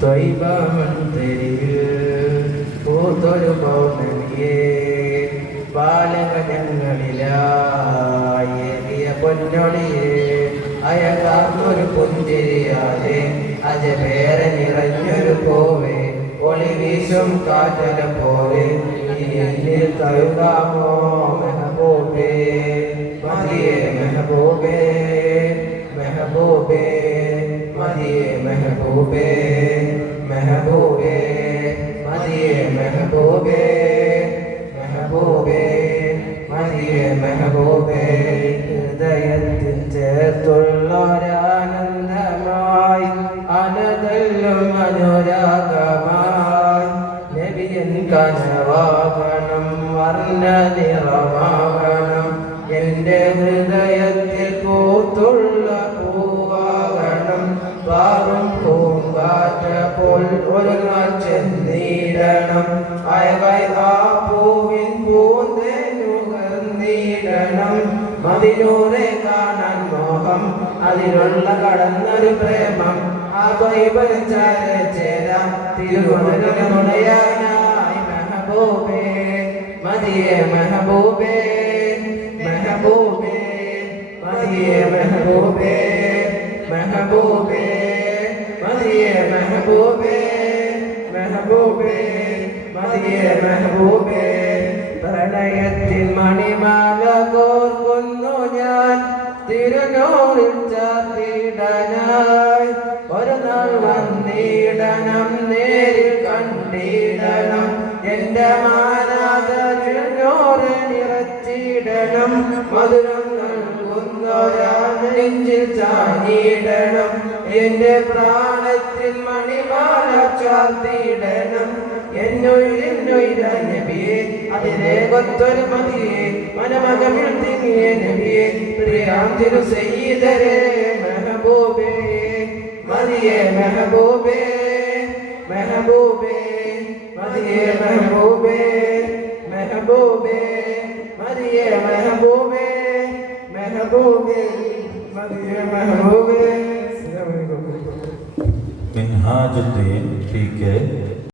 ത്വൈബമന്ത്രിയിൽ പൂത്തൊരു പൗർണമിയെ ബാലകജങ്ങളിലായ പൊന്നൊളിയെ അയകാർന്നൊരു പുഞ്ചിരിയാതെ അജപേരെ നിറഞ്ഞൊരു പോവേ ഒളി വീശും കാറ്റല പോലെ എന്നിൽ തഴുകാമോ മെഹബൂബേ മതിയെ മെഹബൂബേ മെഹബൂബേ മതിയെ മെഹബൂബേ മെഹബൂബേ ഹൃദയത്തിൽ ചേർത്തുള്ളൊരാനന്ദമായി അനതല്ലും അനുരാഗമായി നബിയൻ കനവാകണം. വർണ നിറമാകണം എന്റെ ഹൃദയത്തിൽ പൂത്തുള്ള പൂവാകണം. പാറും പൂങ്കാറ്റ പോൽ ഒരു ചെന്നിടണം. അയവൈ ആ പൂന്തേനുകർന്നിടണം മതിനൂറെ കാണാൻ മോഹം. അതിനുള്ള കടന്നൊരു പ്രേമം. ആ ബൈബലിച്ചാല ചേരാം തിരുവനന്തപുരയാനായി മെഹബൂബേ. മതിയെ മെഹബൂബേ. മെഹബൂബേ. മതിയെ മെഹബൂബേ. മെഹബൂബേ. മതിയെ മെഹബൂബേ. മെഹബൂബേ. മതിയെ മെഹബൂബേ. ചാത്തിടനായി ഒരു നാൾ വന്നിടണം നേരിൽ കണ്ടിടണം. എന്റെ മാനാഥ തിരുനോറ് നിറച്ചിടണം. മധുരം നൽകുന്നൊരാ നെഞ്ചിൽ ചാഞ്ഞിടണം. എന്റെ പ്രാണത്തിൽ മണിമാല ചാർത്തിടണം എന്നൊഴിലെന്നൊഴില നബിയെ അതിനെ കൊത്തൊരു മതിയെ മനമകമിൽ തിങ്ങിയ നബിയെ പ്രിയാം തിരു സയ്യിദരെ മെഹബൂബേ മതിയെ മെഹബൂബേ മെഹബൂബേ മതിയെ മെഹബൂബേ മെഹബൂബേ മതിയെ മെഹബൂബേ മെഹബൂബേ മതിയെ മെഹബൂബേ അസ്സലാമു അലൈക്കും മിൻഹാജുദ്ദീൻ പി കെ